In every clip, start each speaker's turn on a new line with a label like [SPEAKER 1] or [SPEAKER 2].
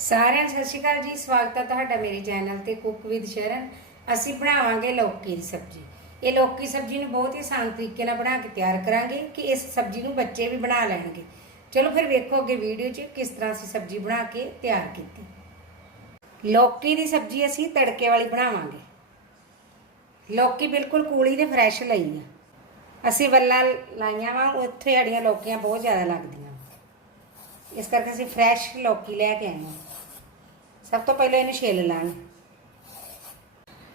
[SPEAKER 1] ਸਾਰਿਆਂ ਨੂੰ ਸਤਿ ਸ਼੍ਰੀ ਅਕਾਲ ਜੀ, ਸਵਾਗਤ ਹੈ ਤੁਹਾਡਾ ਮੇਰੇ ਚੈਨਲ ਤੇ ਕੁੱਕ ਵਿਦ ਸ਼ਰਨ। ਅਸੀਂ ਬਣਾਵਾਂਗੇ ਲੌਕੀ ਦੀ ਸਬਜ਼ੀ। ਇਹ ਲੌਕੀ ਸਬਜ਼ੀ ਨੂੰ ਬਹੁਤ ਹੀ ਆਸਾਨ ਤਰੀਕੇ ਨਾਲ ਬਣਾ ਕੇ ਤਿਆਰ ਕਰਾਂਗੇ ਕਿ ਇਸ ਸਬਜ਼ੀ ਨੂੰ ਬੱਚੇ ਵੀ ਬਣਾ ਲੈਣਗੇ। ਚਲੋ ਫਿਰ ਵੇਖੋ ਅੱਗੇ ਵੀਡੀਓ 'ਚ ਕਿਸ ਤਰ੍ਹਾਂ ਅਸੀਂ ਸਬਜ਼ੀ ਬਣਾ ਕੇ ਤਿਆਰ ਕੀਤੀ। ਲੌਕੀ ਦੀ ਸਬਜ਼ੀ ਅਸੀਂ ਤੜਕੇ ਵਾਲੀ ਬਣਾਵਾਂਗੇ। ਲੌਕੀ ਬਿਲਕੁਲ ਕੂਲੀ ਤੇ ਫਰੈਸ਼ ਲਈ ਆ। ਅਸੀਂ ਵੱਲਾਂ ਲਾਈਆਂ ਵਾ, ਉੱਥੇ ਸਾਡੀਆਂ ਲੌਕੀਆਂ ਬਹੁਤ ਜ਼ਿਆਦਾ ਲੱਗਦੀਆਂ। ਇਸ ਕਰਕੇ ਅਸੀਂ ਫਰੈਸ਼ ਲੌਕੀ ਲੈ ਕੇ ਆਏ ਹਾਂ। ਸਭ ਤੋਂ ਪਹਿਲਾਂ ਇਹਨੂੰ ਛਿੱਲ ਲਾਂਗੇ।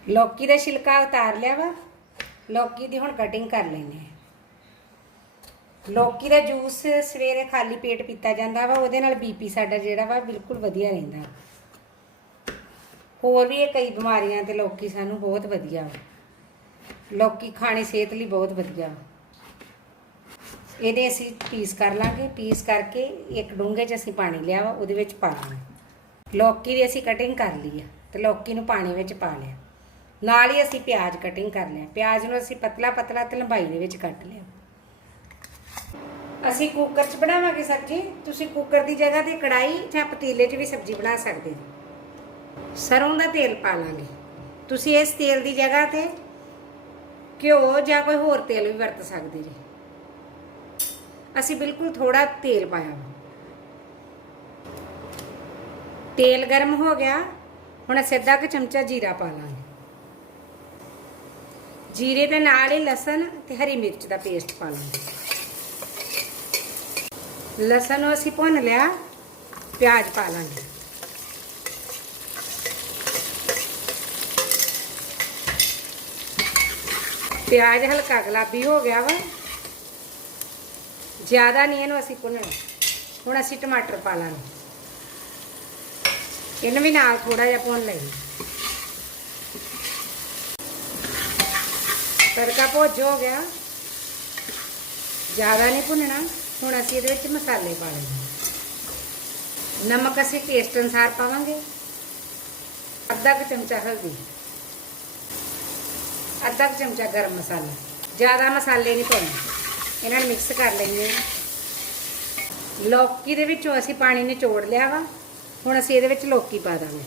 [SPEAKER 1] ਲੌਕੀ ਦਾ ਛਿਲਕਾ ਉਤਾਰ ਲਿਆ ਵਾ, ਲੌਕੀ ਦੀ ਹੁਣ ਕਟਿੰਗ ਕਰ ਲੈਂਦੇ ਹਾਂ ਲੌਕੀ ਦਾ ਜੂਸ ਸਵੇਰੇ ਖਾਲੀ ਪੇਟ ਪੀਤਾ ਜਾਂਦਾ ਵਾ, ਉਹਦੇ ਨਾਲ ਬੀਪੀ ਸਾਡਾ ਜਿਹੜਾ ਵਾ ਬਿਲਕੁਲ ਵਧੀਆ ਰਹਿੰਦਾ। ਹੋਰ ਵੀ ਇਹ ਕਈ ਬਿਮਾਰੀਆਂ ਤੇ ਲੌਕੀ ਸਾਨੂੰ ਬਹੁਤ ਵਧੀਆ ਵਾ। ਲੌਕੀ ਖਾਣੀ ਸਿਹਤ ਲਈ ਬਹੁਤ ਵਧੀਆ ਵਾ। ਇਹਦੇ ਅਸੀਂ ਪੀਸ ਕਰ ਲਾਂਗੇ। ਪੀਸ ਕਰਕੇ ਇੱਕ ਡੂੰਘੇ 'ਚ ਅਸੀਂ ਪਾਣੀ ਲਿਆ ਵਾ, ਉਹਦੇ ਵਿੱਚ ਪਾ ਲਾਂਗੇ। ਲੌਕੀ ਦੀ ਅਸੀਂ ਕਟਿੰਗ ਕਰ ਲਈ ਆ ਤੇ ਲੌਕੀ ਨੂੰ ਪਾਣੀ ਵਿੱਚ ਪਾ ਲਿਆ। ਨਾਲ ਹੀ ਅਸੀਂ ਪਿਆਜ਼ ਕਟਿੰਗ ਕਰ ਲਿਆ। ਪਿਆਜ਼ ਨੂੰ ਅਸੀਂ ਪਤਲਾ ਪਤਲਾ ਤੇ ਲੰਬਾਈ ਦੇ ਵਿੱਚ ਕੱਟ ਲਿਆ। ਅਸੀਂ ਕੁੱਕਰ 'ਚ ਬਣਾਵਾਂਗੇ ਸਬਜ਼ੀ। ਤੁਸੀਂ ਕੁੱਕਰ ਦੀ ਜਗ੍ਹਾ ਤੇ ਕੜਾਈ ਜਾਂ ਪਤੀਲੇ 'ਚ ਵੀ ਸਬਜ਼ੀ ਬਣਾ ਸਕਦੇ ਹੋ। ਸਰੋਂ ਦਾ ਤੇਲ ਪਾ ਲਾਂਗੇ। ਤੁਸੀਂ ਇਸ ਤੇਲ ਦੀ ਜਗ੍ਹਾ ਤੇ ਘਿਓ ਜਾਂ ਕੋਈ ਹੋਰ ਤੇਲ ਵੀ ਵਰਤ ਸਕਦੇ ਜੀ। ਅਸੀਂ ਬਿਲਕੁਲ ਥੋੜਾ ਤੇਲ ਪਾਇਆ ਵਾ। ਤੇਲ ਗਰਮ ਹੋ ਗਿਆ, ਹੁਣ ਅਸੀਂ ਅੱਧਾ ਕੁ ਚਮਚਾ ਜੀਰਾ ਪਾ ਲਾਂਗੇ। ਜੀਰੇ ਦੇ ਨਾਲ ਹੀ ਲਸਣ ਤੇ ਹਰੀ ਮਿਰਚ ਦਾ ਪੇਸਟ ਪਾ ਲਾਂਗੇ। ਲਸਣ ਨੂੰ ਅਸੀਂ ਭੁੰਨ ਲਿਆ, ਪਿਆਜ਼ ਪਾ ਲਾਂਗੇ। ਪਿਆਜ਼ ਹਲਕਾ ਗੁਲਾਬੀ ਹੋ ਗਿਆ ਵਾ। ਜ਼ਿਆਦਾ ਨਹੀਂ ਇਹਨੂੰ ਅਸੀਂ ਭੁੰਨਣਾ। ਹੁਣ ਅਸੀਂ ਟਮਾਟਰ ਪਾ ਲਾਂਗੇ। ਇਹਨੂੰ ਵੀ ਨਾਲ ਥੋੜਾ ਜਿਹਾ ਭੁੰਨ ਲਈ ਤੜਕਾ ਭੁੱਜ ਹੋ ਗਿਆ। ਜ਼ਿਆਦਾ ਨਹੀਂ ਭੁੰਨਣਾ। ਹੁਣ ਅਸੀਂ ਇਹਦੇ ਵਿੱਚ ਮਸਾਲੇ ਪਾ ਲੈਣੇ ਨਮਕ ਅਸੀਂ ਟੇਸਟ ਅਨਸਾਰ ਪਾਵਾਂਗੇ। ਅੱਧਾ ਕੁ ਚਮਚਾ ਹਲਦੀ। ਅੱਧਾ ਕੁ ਚਮਚਾ ਗਰਮ ਮਸਾਲਾ। ਜ਼ਿਆਦਾ ਮਸਾਲੇ ਨਹੀਂ ਪਾਉਣੇ। ਇਹਨਾਂ ਨੂੰ ਮਿਕਸ ਕਰ ਲੈਂਦੇ ਹਾਂ। ਲੌਕੀ ਦੇ ਵਿੱਚੋਂ ਅਸੀਂ ਪਾਣੀ ਨਿਚੋੜ ਲਿਆ ਵਾ। ਹੁਣ ਅਸੀਂ ਇਹਦੇ ਵਿੱਚ ਲੌਕੀ ਪਾ ਦਾਂਗੇ।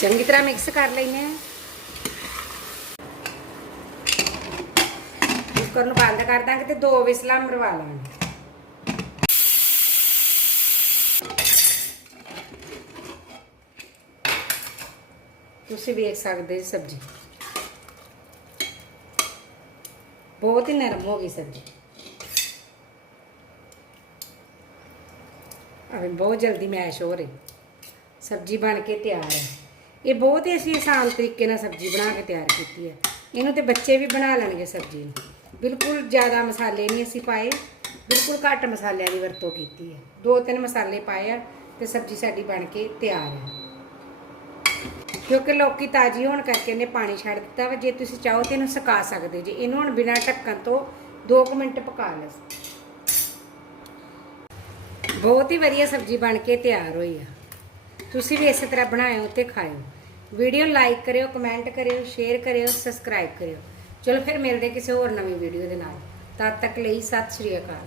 [SPEAKER 1] ਚੰਗੀ ਤਰ੍ਹਾਂ ਮਿਕਸ ਕਰ ਲੈਂਦੇ ਹਾਂ। ਕੁੱਕਰ ਨੂੰ ਬੰਦ ਕਰ ਦਾਂਗੇ ਤੇ ਦੋ ਵਿਸਲਾਂ ਮਰਵਾ ਲਾਂਗੇ। ਤੁਸੀਂ ਵੇਖ ਸਕਦੇ ਸਬਜ਼ੀ। ਬਹੁਤ ਹੀ ਨਰਮ ਹੋ ਗਈ ਸਬਜ਼ੀ। ਅਰੇ ਬਹੁਤ ਜਲਦੀ ਮੈਸ਼ ਹੋ ਰਹੀ। ਸਬਜ਼ੀ ਬਣ ਕੇ ਤਿਆਰ ਹੈ। ਇਹ ਬਹੁਤ ਹੀ ਅਸੀਂ ਆਸਾਨ ਤਰੀਕੇ ਨਾਲ ਸਬਜ਼ੀ ਬਣਾ ਕੇ ਤਿਆਰ ਕੀਤੀ ਹੈ। ਇਹਨੂੰ ਤੇ ਬੱਚੇ ਵੀ ਬਣਾ ਲੈਣਗੇ ਸਬਜ਼ੀ ਨੂੰ। ਬਿਲਕੁਲ ਜ਼ਿਆਦਾ ਮਸਾਲੇ ਨਹੀਂ ਅਸੀਂ ਪਾਏ। ਬਿਲਕੁਲ ਘੱਟ ਮਸਾਲਿਆਂ ਦੀ ਵਰਤੋਂ ਕੀਤੀ ਹੈ। ਦੋ ਤਿੰਨ ਮਸਾਲੇ ਪਾਏ ਆ ਤੇ ਸਬਜ਼ੀ ਸਾਡੀ ਬਣ ਕੇ ਤਿਆਰ ਹੈ। ਕਿਉਂਕਿ ਲੌਕੀ ਤਾਜ਼ੀ ਹੋਣ ਕਰਕੇ ਇਹਨੇ ਪਾਣੀ ਛੱਡ ਦਿੱਤਾ ਵਾ। ਜੇ ਤੁਸੀਂ ਚਾਹੋ ਤੇ ਇਹਨੂੰ ਸੁਕਾ ਸਕਦੇ ਜੇ। ਇਹਨੂੰ ਹੁਣ ਬਿਨਾਂ ਢੱਕਣ ਤੋਂ 2 ਮਿੰਟ ਪਕਾ ਲਓ ਬਹੁਤ ਹੀ ਵਧੀਆ ਸਬਜ਼ੀ ਬਣ ਕੇ ਤਿਆਰ ਹੋਈ ਆ। ਤੁਸੀਂ ਵੀ ਇਸੇ ਤਰ੍ਹਾਂ ਬਣਾਇਓ ਤੇ ਖਾਇਓ। ਵੀਡੀਓ ਲਾਈਕ ਕਰਿਓ, ਕਮੈਂਟ ਕਰਿਓ, ਸ਼ੇਅਰ ਕਰਿਓ, ਸਬਸਕ੍ਰਾਈਬ ਕਰਿਓ। ਚਲੋ ਫਿਰ ਮਿਲਦੇ ਕਿਸੇ ਹੋਰ ਨਵੀਂ ਵੀਡੀਓ ਦੇ ਨਾਲ। ਤਦ ਤੱਕ ਲਈ ਸਤਿ ਸ਼੍ਰੀ ਅਕਾਲ।